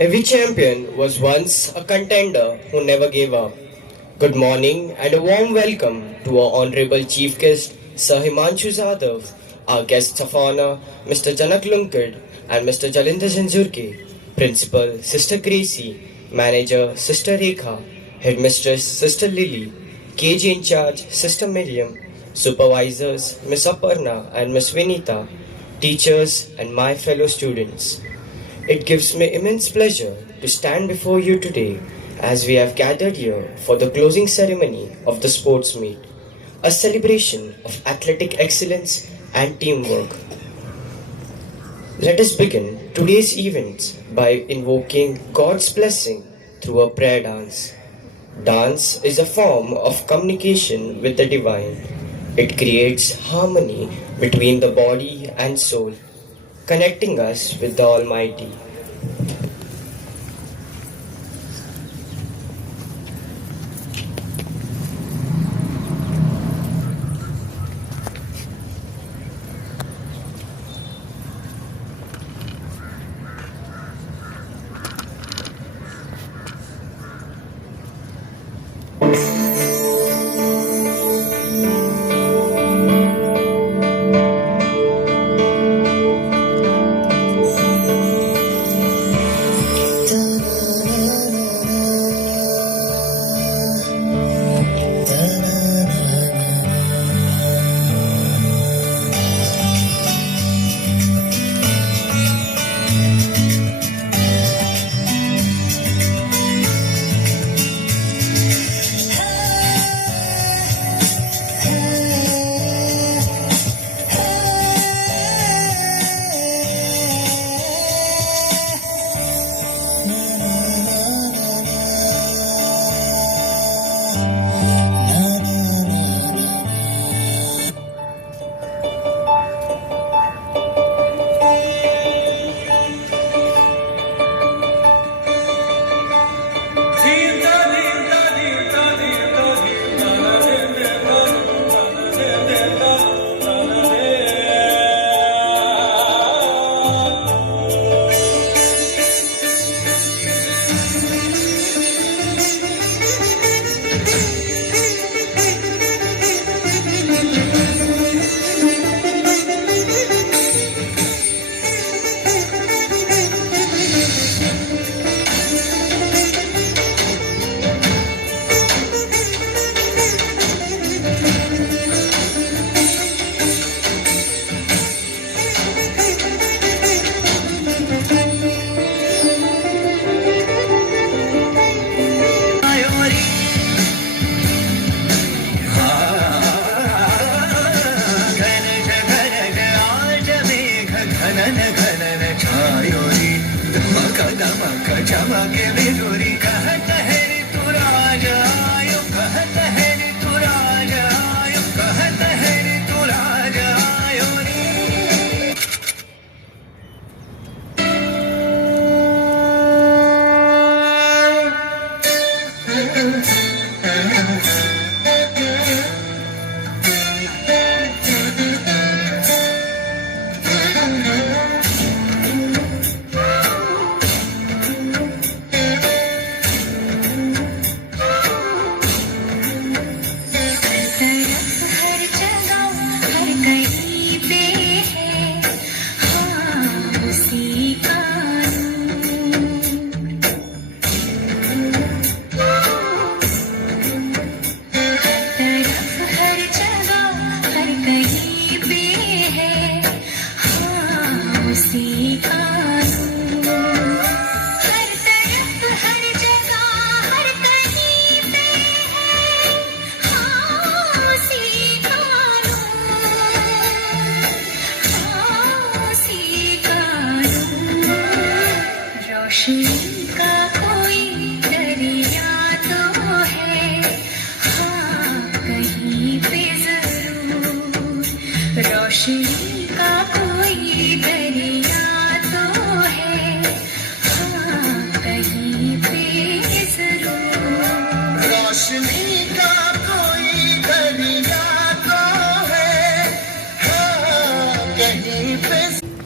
Every champion was once a contender who never gave up. Good morning and a warm welcome to our Honorable Chief Guest, Sir Himanshu Zadav, our guests of honor, Mr. Janak Lunkad and Mr. Jalinder Zanjurke, Principal, Sister Gracie, Manager, Sister Rekha, Headmistress, Sister Lily, KG in charge, Sister Miriam, Supervisors, Miss Aparna and Miss Vinita, teachers and my fellow students. It gives me immense pleasure to stand before you today as we have gathered here for the closing ceremony of the sports meet, a celebration of athletic excellence and teamwork. Let us begin today's events by invoking God's blessing through a prayer dance. Dance is a form of communication with the divine. It creates harmony between the body and soul, connecting us with the Almighty.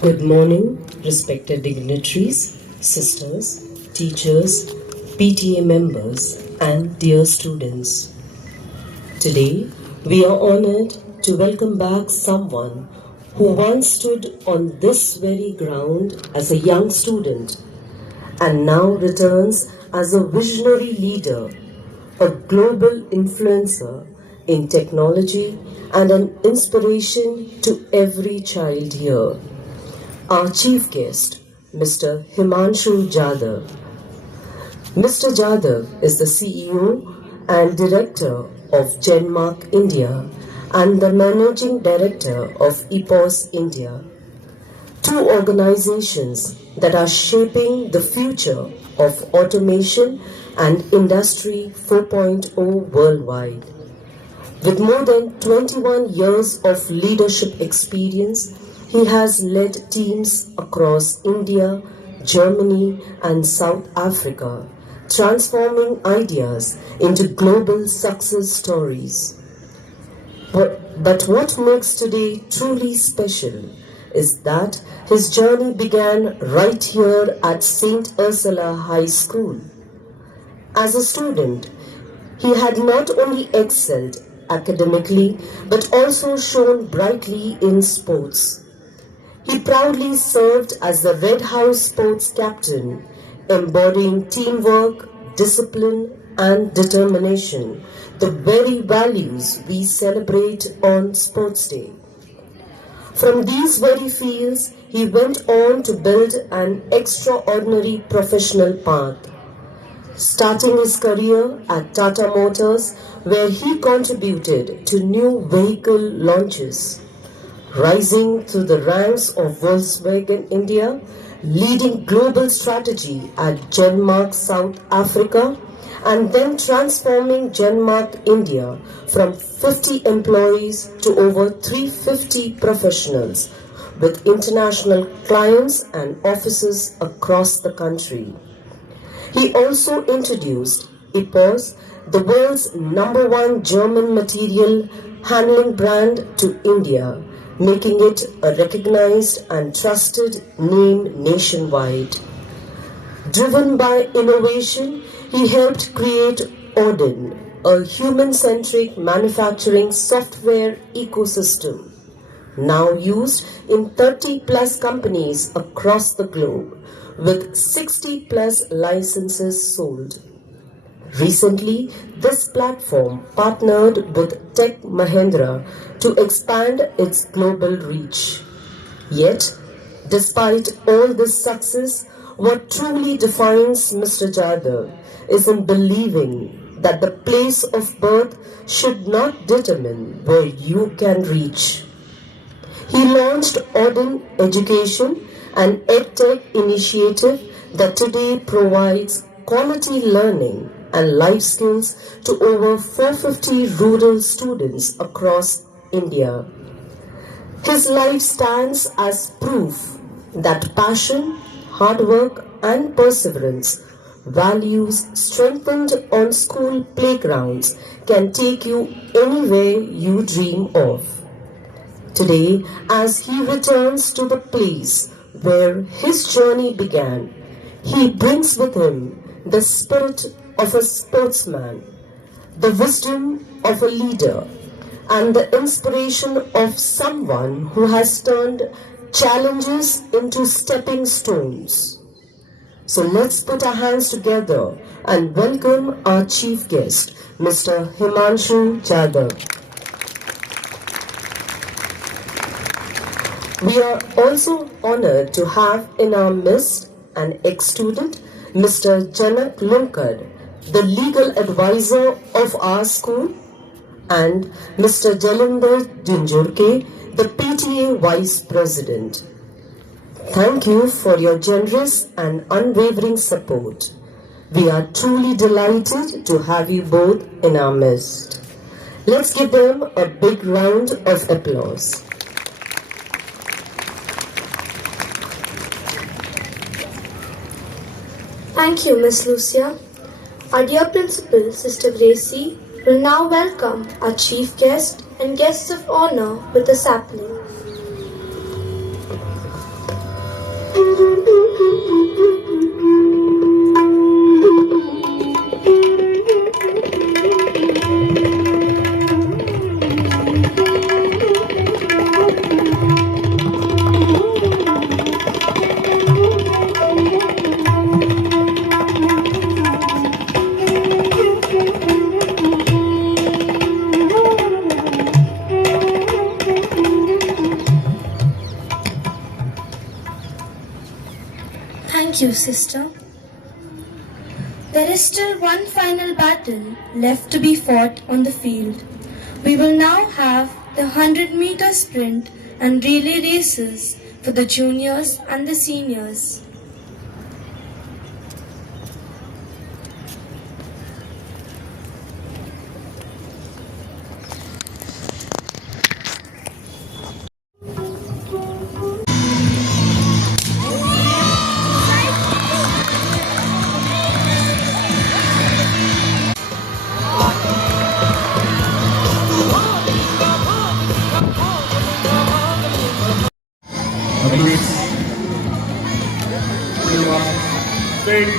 Good morning, respected dignitaries, sisters, teachers, PTA members, and dear students. Today, we are honored to welcome back someone who once stood on this very ground as a young student and now returns as a visionary leader, a global influencer in technology and an inspiration to every child here. Our chief guest, Mr. Himanshu Jadhav. Mr. Jadhav is the CEO and Director of Genmark India and the Managing Director of EPOS India, two organizations that are shaping the future of automation and Industry 4.0 worldwide. With more than 21 years of leadership experience, he has led teams across India, Germany, and South Africa, transforming ideas into global success stories. But what makes today truly special is that his journey began right here at St. Ursula High School. As a student, he had not only excelled academically but also shone brightly in sports. He proudly served as the Red House sports captain, embodying teamwork, discipline, and determination, the very values we celebrate on Sports Day. From these very fields, he went on to build an extraordinary professional path, starting his career at Tata Motors, where he contributed to new vehicle launches, rising through the ranks of Volkswagen India, leading global strategy at Genmark South Africa, and then transforming Genmark India from 50 employees to over 350 professionals with international clients and offices across the country. He also introduced EPOS, the world's #1 German material handling brand, to India, making it a recognized and trusted name nationwide. Driven by innovation, he helped create Odin, a human-centric manufacturing software ecosystem, now used in 30+ companies across the globe, with 60+ licenses sold. Recently, this platform partnered with Tech Mahindra to expand its global reach. Yet, despite all this success, what truly defines Mr. Jadhav is in believing that the place of birth should not determine where you can reach. He launched Odin Education, an EdTech initiative that today provides quality learning and life skills to over 450 rural students across India. His life stands as proof that passion, hard work, and perseverance, values strengthened on school playgrounds, can take you anywhere you dream of. Today, as he returns to the place where his journey began, he brings with him the spirit of a sportsman, the wisdom of a leader, and the inspiration of someone who has turned challenges into stepping stones. So let's put our hands together and welcome our chief guest, Mr. Himanshu Jadhav. We are also honored to have in our midst an ex-student, Mr. Janak Lunkad, the legal advisor of our school, and Mr. Jalinder Dinjurke, the PTA Vice President. Thank you for your generous and unwavering support. We are truly delighted to have you both in our midst. Let's give them a big round of applause. Thank you, Miss Lucia. Our dear Principal, Sister Gracie, will now welcome our chief guest and guests of honor with a sapling. Thank you, sister. There is still one final battle left to be fought on the field. We will now have the 100-meter sprint and relay races for the juniors and the seniors. Athletes, ready.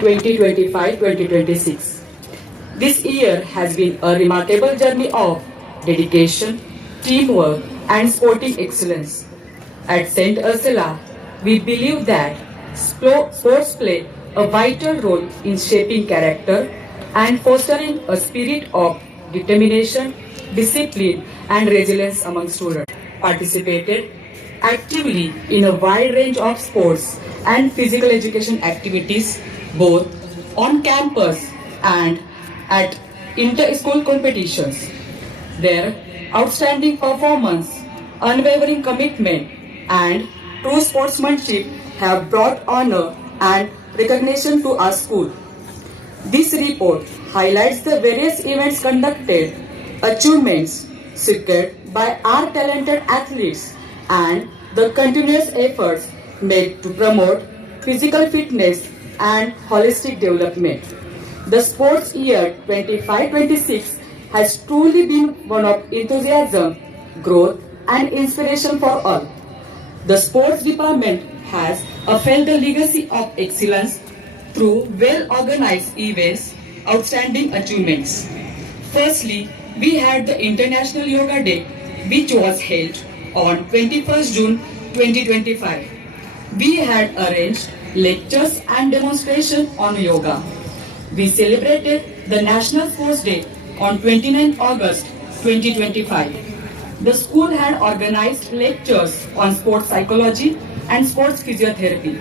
Twenty 2026. This year has been a remarkable journey of dedication, teamwork, and sporting excellence. At St. Ursula, we believe that sports play a vital role in shaping character and fostering a spirit of determination, discipline, and resilience among students. Participated actively in a wide range of sports and physical education activities both on campus and at inter-school competitions. Their outstanding performance, unwavering commitment, and true sportsmanship have brought honor and recognition to our school. This report highlights the various events conducted, achievements secured by our talented athletes, and the continuous efforts made to promote physical fitness and holistic development. The sports year 25-26 has truly been one of enthusiasm, growth, and inspiration for all. The sports department has upheld the legacy of excellence through well-organized events, outstanding achievements. Firstly, we had the International Yoga Day, which was held on 21st June 2025. We had arranged lectures and demonstration on yoga. We celebrated the National Sports Day on 29 August 2025. The school had organized lectures on sports psychology and sports physiotherapy.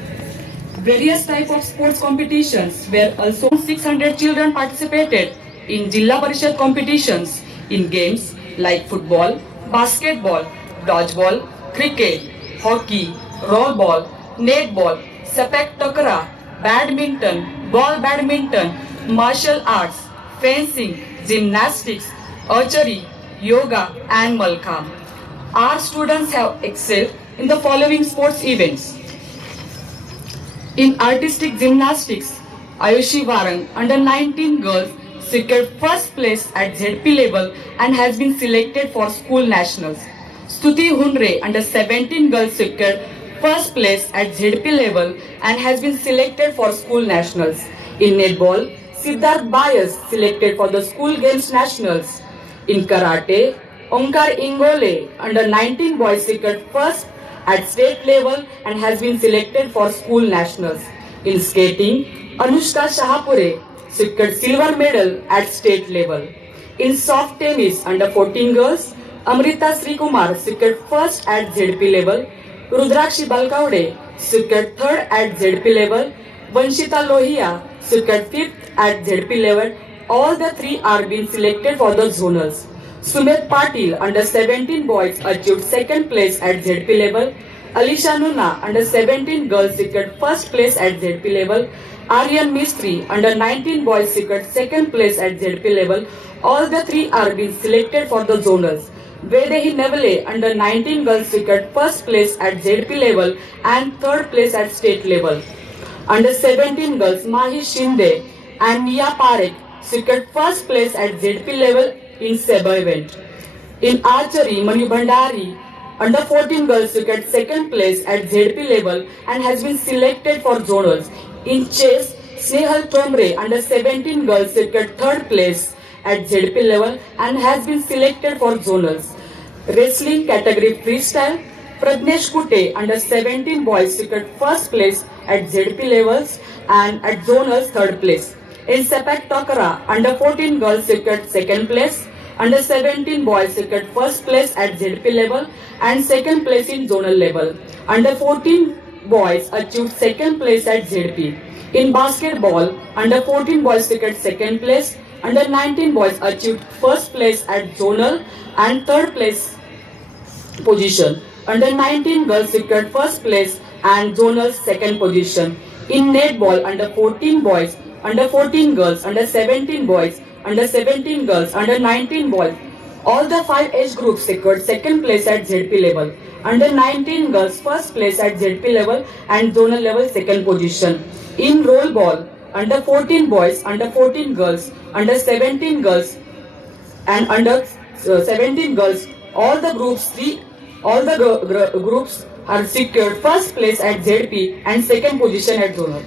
Various types of sports competitions were also 600 children participated in Jilla Parishad competitions in games like football, basketball, dodgeball, cricket, hockey, rollball, netball, sepak takraw, badminton, ball badminton, martial arts, fencing, gymnastics, archery, yoga, and Malkhamb. Our students have excelled in the following sports events. In artistic gymnastics, Ayushi Warang, under 19 girls, secured first place at ZP level and has been selected for school nationals. Stuti Hunre, under 17 girls, secured first place at ZP level and has been selected for school nationals. In netball, Siddharth Bias selected for the school games nationals. In karate, Omkar Ingole, under 19 boys, secured first at state level and has been selected for school nationals. In skating, Anushka Shahapure secured silver medal at state level. In soft tennis, under 14 girls, Amrita Srikumar secured first at ZP level. Rudrakshi Balkaude secured third at ZP level. Vanshita Lohia secured fifth at ZP level. All the three are being selected for the zonals. Sumit Patil, under 17 boys, achieved second place at ZP level. Alisha Nuna, under 17 girls, secured first place at ZP level. Aryan Mistry, under 19 boys, secured second place at ZP level. All the three are being selected for the zonals. Vedehi Nevale, under 19 girls, secured first place at ZP level and third place at state level. Under 17 girls, Mahi Shinde and Nia Parekh secured first place at ZP level in SEBA event. In archery, Manu Bhandari, under 14 girls, secured second place at ZP level and has been selected for zonals. In chess, Snehal Thomre under 17 girls secured third place at ZP level and has been selected for zonals. Wrestling category freestyle, Prajnesh Kute under 17 boys secured first place at ZP levels and at zonals third place. In Sepak Takraw, under 14 girls secured second place, under 17 boys secured first place at ZP level and second place in zonal level. Under 14 boys achieved second place at ZP. In basketball, under 14 boys secured second place, under 19 boys achieved first place at zonal and third place position. Under 19 girls secured first place and zonal second position. In netball, under 14 boys, under 14 girls, under 17 boys, under 17 girls, under 19 boys, all the 5 age groups secured second place at ZP level. Under 19 girls, first place at ZP level and zonal level second position. In roll ball, under 14 boys, under 14 girls, under 17 girls and under 17 girls, all the groups are secured first place at ZP and second position at zonal.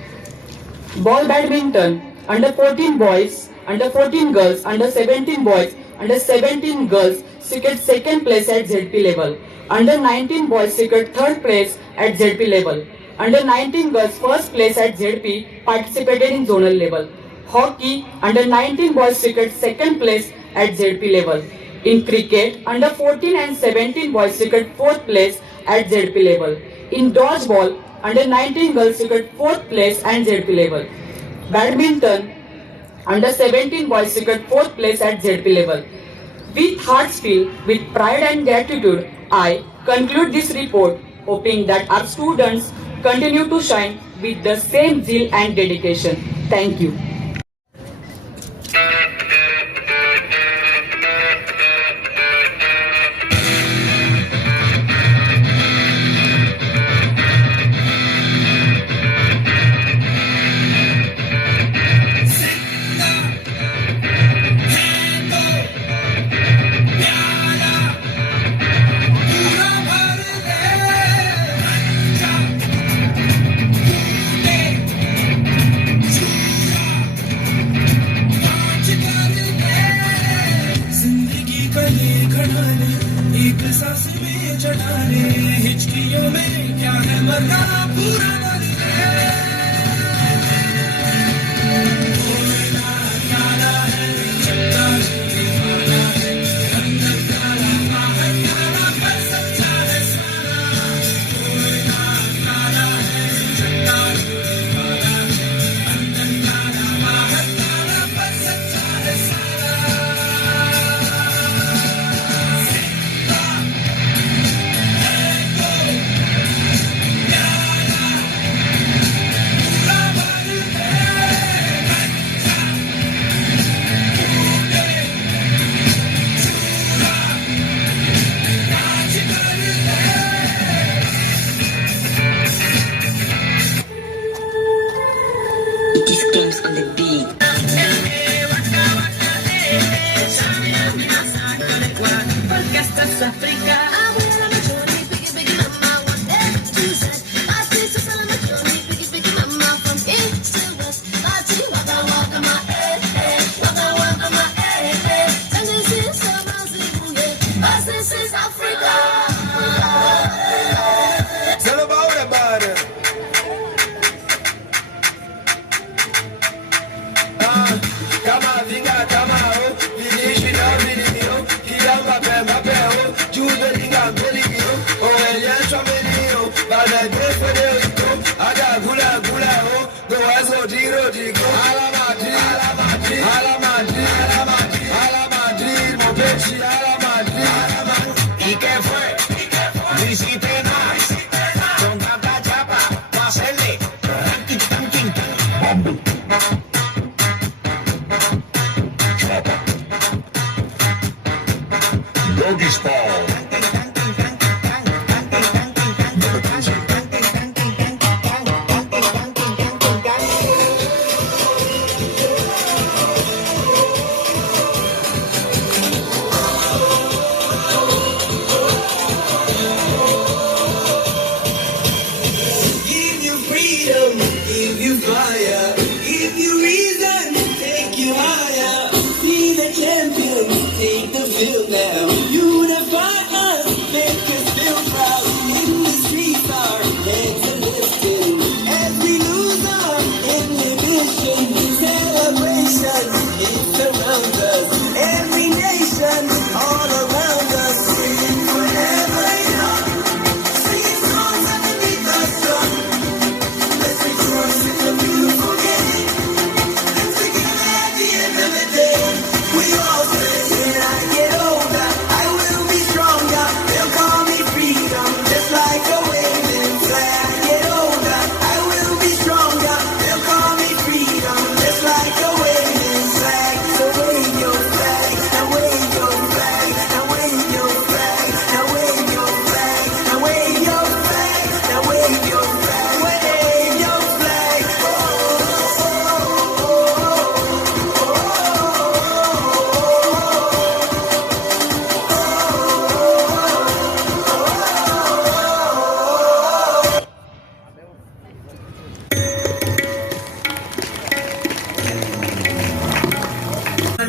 Ball badminton, under 14 boys, under 14 girls, under 17 boys, under 17 girls secured second place at ZP level. Under 19 boys secured third place at ZP level. Under 19 girls first place at ZP participated in zonal level. Hockey, under 19 boys secured second place at ZP level. In cricket, under 14 and 17 boys secured fourth place at ZP level. In dodgeball, under 19 girls secured fourth place at ZP level. Badminton, under 17 boys secured fourth place at ZP level. With hearts filled with pride and gratitude, I conclude this report, hoping that our students continue to shine with the same zeal and dedication. Thank you. एक सांस में चढ़ाने हिचकियों में क्या है मरना पूरा मर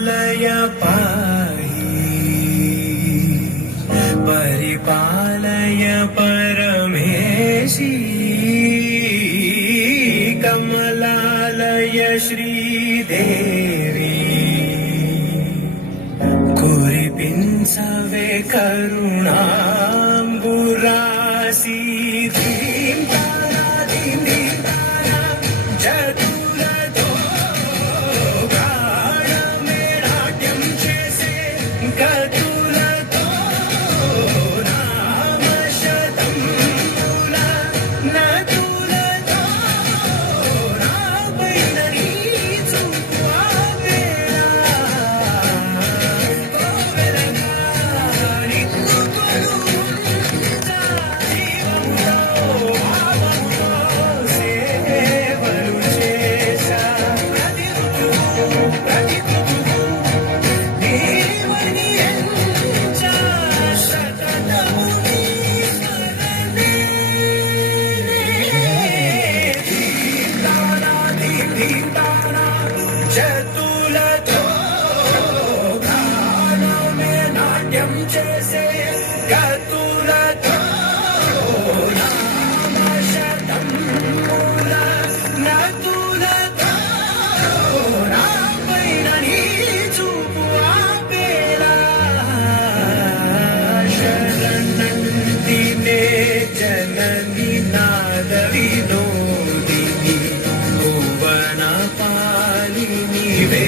परिपालय पाहि परिपालय परमेशी कमलालय श्रीदेवी कुरिपिंसवे करुणाम्बुरासी धीं तारा धीं धीं तारा चतुरतो गाढमे नाट्यं चेसे कतुलतो नाम शतं मूला न तुलतो नापैनरी चुक्वा चतुलतो गानमे नाट्यं चेसे कतुलतो नाम शतं मूला न तुलतो नापैनरी चुक्वा पेला शरणन्दिने जननि नादविनोदिनि भुवनपालिनि वे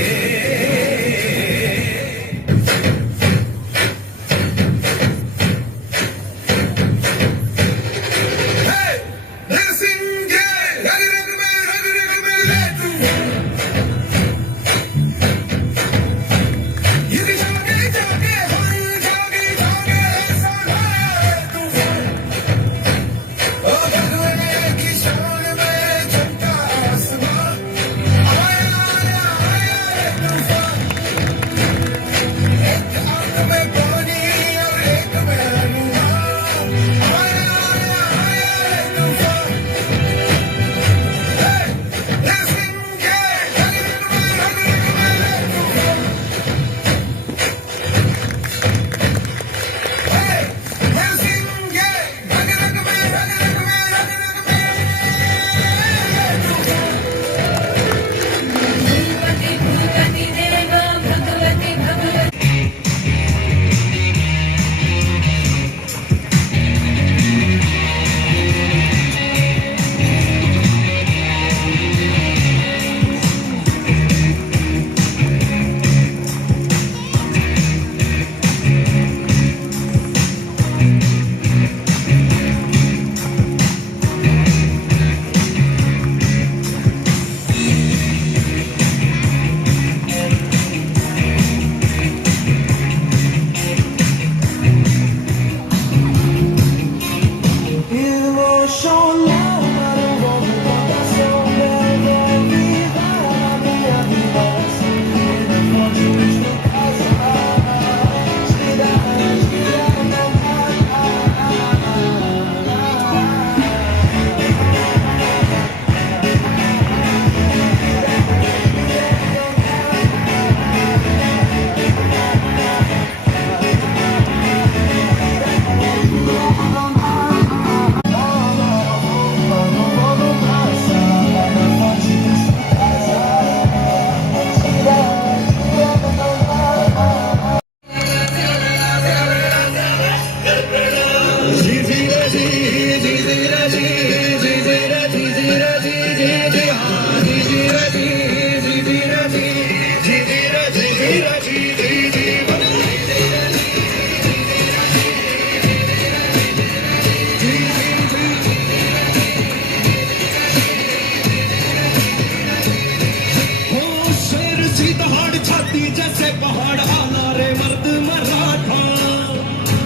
जैसे पहाड़ आना रे मर्द मराठा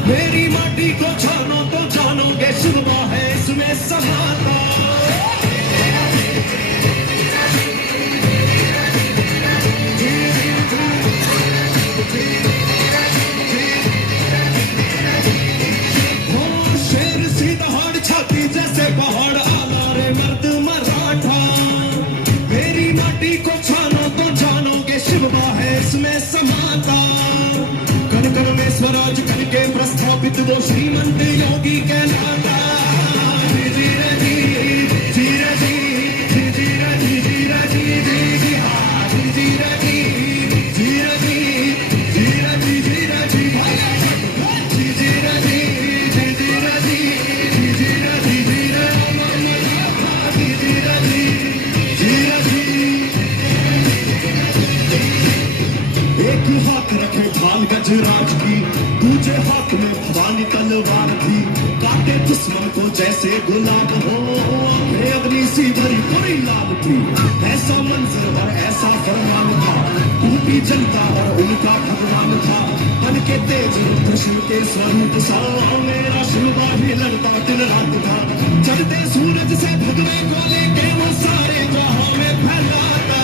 मेरी माटी को जानो तो जानोगे सुरमा है इसमें समाता शेर सी दहाड़ छाती जैसे पहाड़ आना रे मर्द मराठा मेरी माटी को जानो तो जानोगे शिवबा है इसमें समाता कण कण में स्वराज करके प्रस्थापित वो श्रीमंत योगी कहलाता धीरे धीरे धीरे धीरे धीरे धीरे धीरे हाँ धीरे धीरे धीरे धीरे धीरे एक हाथ रखे ढाल गजराज की दूसरे हाथ में भवानी तलवार थी काटे दुश्मन को जैसे गुलाब हो आंखें अग्नि सी भरी पूरी लाल थी ऐसा मंजर और ऐसा फरमान था टूटी जनता और उनका भगवान था मन के तेज कृष्ण के स्वरूप सा मेरा शिवा भी लड़ता दिन रात था चढ़ते सूरज से भगवे को लेके वो सारे जहां में फैलाता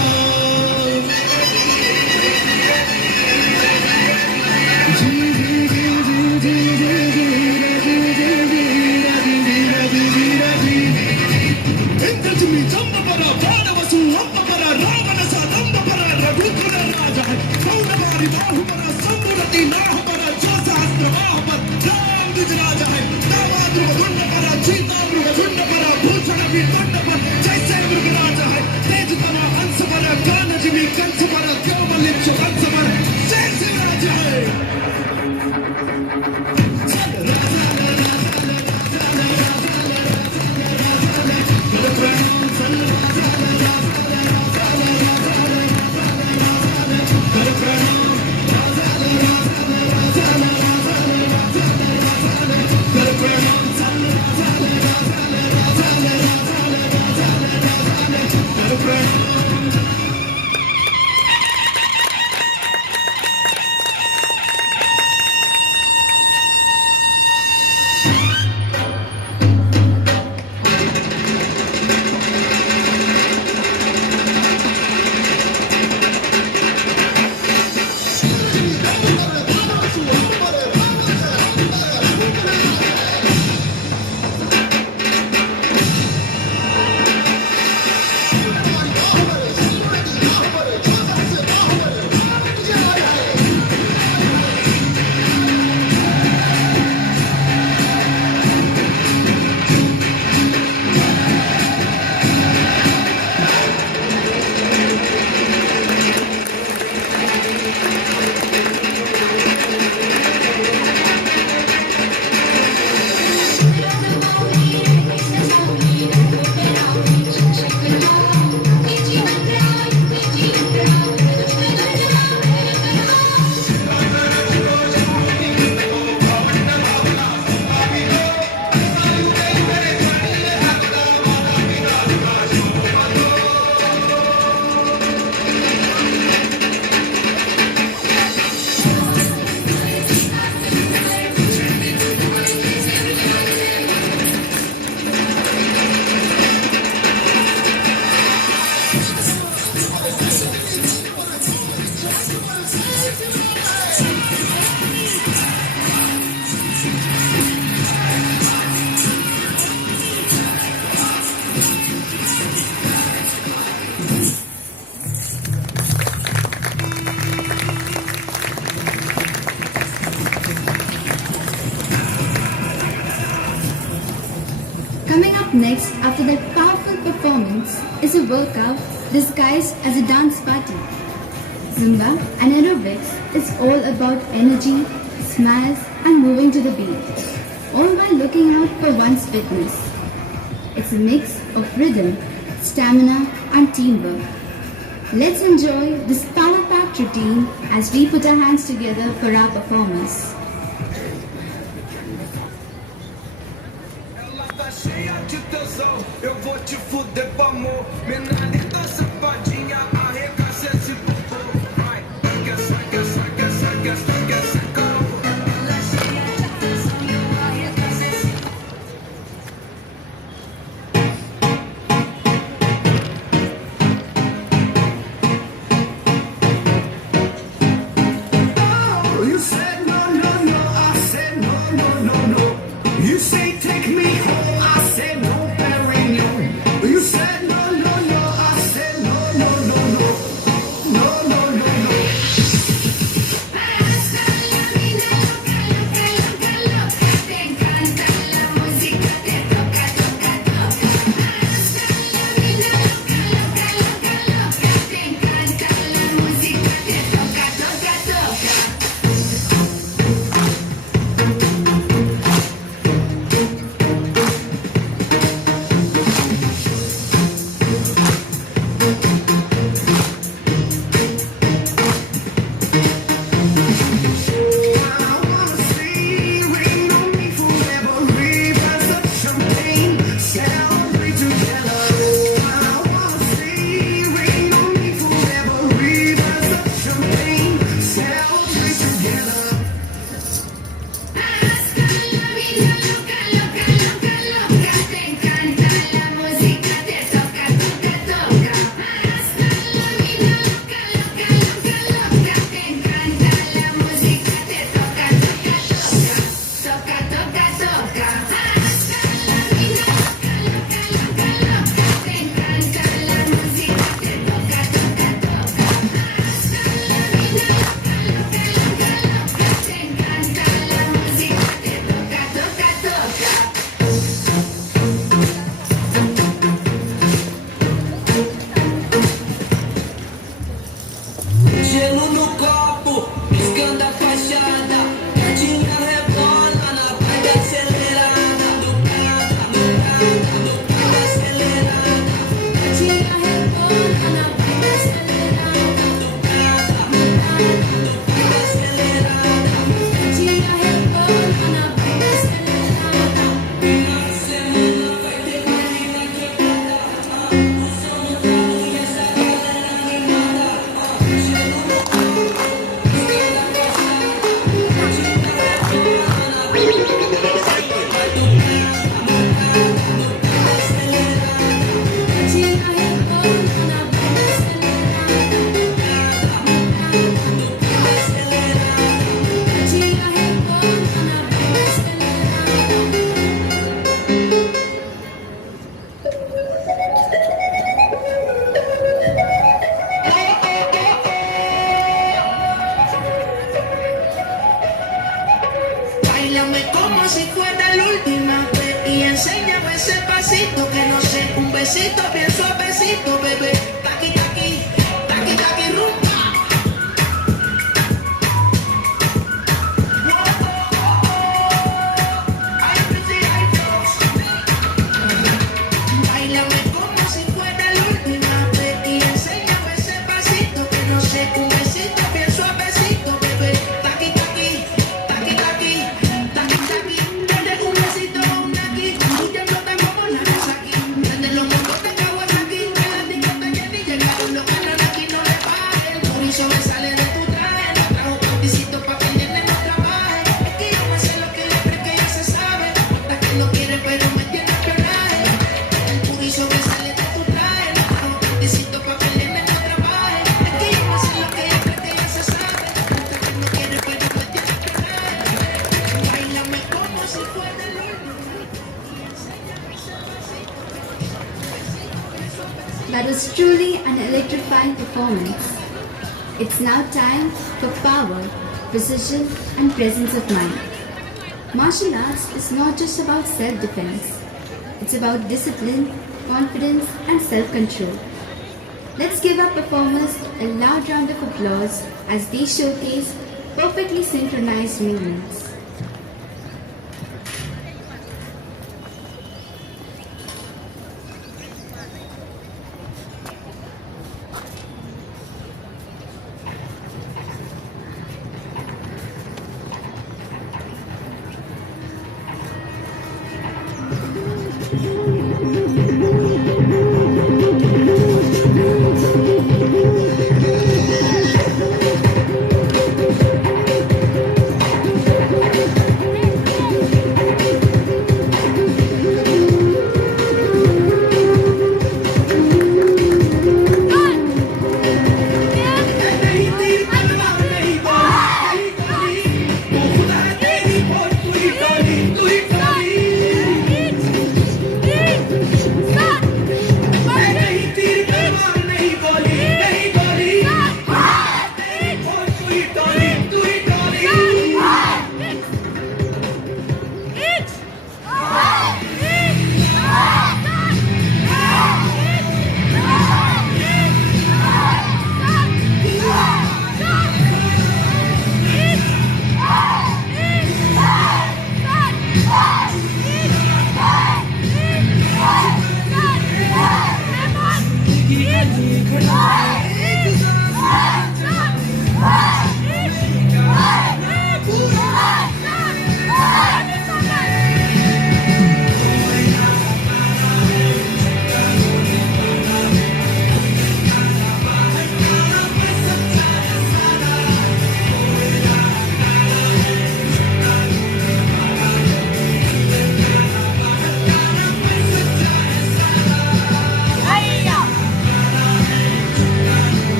इंद्रजिमी जम्बपरा बाणवसु अम्बपरा रावणसा दम्बपरा रघुकुल राजा कौरवारी बाहुपरा संबुरति नाहपरा सहस्त्र बाहुपर राम द्विज राजा है दावाद्रुव दुंडपरा चीताद्रुव झुंडपरा भूषण विदंडपर जैसे मृग राजा है तेजपरा हंसपरा कानजिमी कंसपरा क्योमलिप्स वंशपर जैसे राजा है Coming up next after that powerful performance is a workout disguised as a dance party. Zumba and aerobics is all about energy, smiles and moving to the beat, all while looking out for one's fitness. It's a mix of rhythm, stamina and teamwork. Let's enjoy this power-packed routine as we put our hands together for our performers. Eu vou te fuder com amor. Menina safadinha, arregaça esse popô. Vai, saca, saca, saca, saca, saca, saca. Ela cheia de atenção e eu arregaço esse You said no, no, no. I said no, no, no, no. You say take me home. I said no, Perignon. You said no, no, no. I suavecito, que no sé, un besito bien suavecito, bebé. Taqui, taqui, taqui, taqui, rumba. Báilame como si fuera la última vez y enséñame ese pasito, que no sé, un besito bien suavecito, bebé. Taqui, taqui, taqui, taqui, taqui, taqui. Dale un besito a un aquí, tú ya no te como la casa aquí. Desde los mocos de Kawasaki, que la discoteca ya ni llegaron, los ganan aquí no le paguen. Por eso me sale de tu traje, no trajo panticito pa' que llene no trabaje. Es que yo me sé lo que le cree que ya se sabe, hasta que no quiere pero me tiene espionaje. El purizo me sale de tu traje, no trajo panticito pa' que llene no trabaje. Es que yo me sé lo que ella cree que ya se sabe, hasta que no quiere pero me tiene espionaje. Báilame como si fuera el último. That was truly an electrifying performance. It's now time for power, precision, and presence of mind. Martial arts is not just about self-defense. It's about discipline, confidence, and self-control. Let's give our performers a loud round of applause as they showcase perfectly synchronized movements.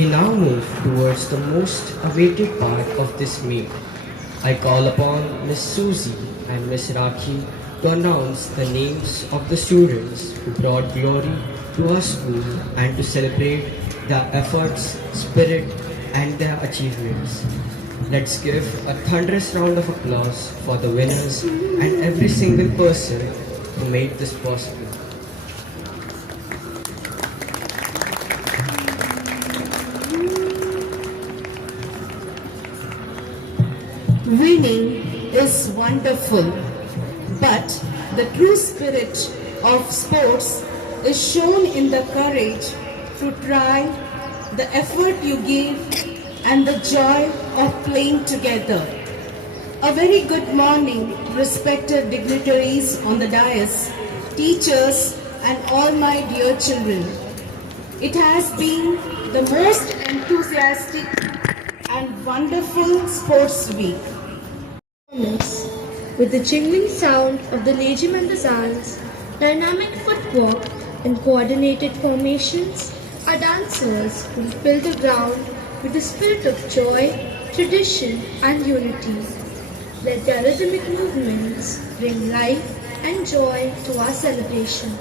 We now move towards the most awaited part of this meet. I call upon Miss Susie and Miss Rakhi to announce the names of the students who brought glory to our school and to celebrate their efforts, spirit, and their achievements. Let's give a thunderous round of applause for the winners and every single person who made this possible. Winning is wonderful, but the true spirit of sports is shown in the courage to try, the effort you give, and the joy of playing together. A very good morning, respected dignitaries on the dais, teachers, and all my dear children. It has been the most enthusiastic and wonderful sports week. With the jingling sound of the Legium and the Zans, dynamic footwork, and coordinated formations, our dancers will fill the ground with the spirit of joy, tradition, and unity. Let their rhythmic movements bring life and joy to our celebration.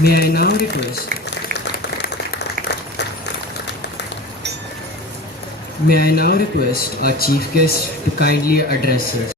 May I now request our chief guest to kindly address us.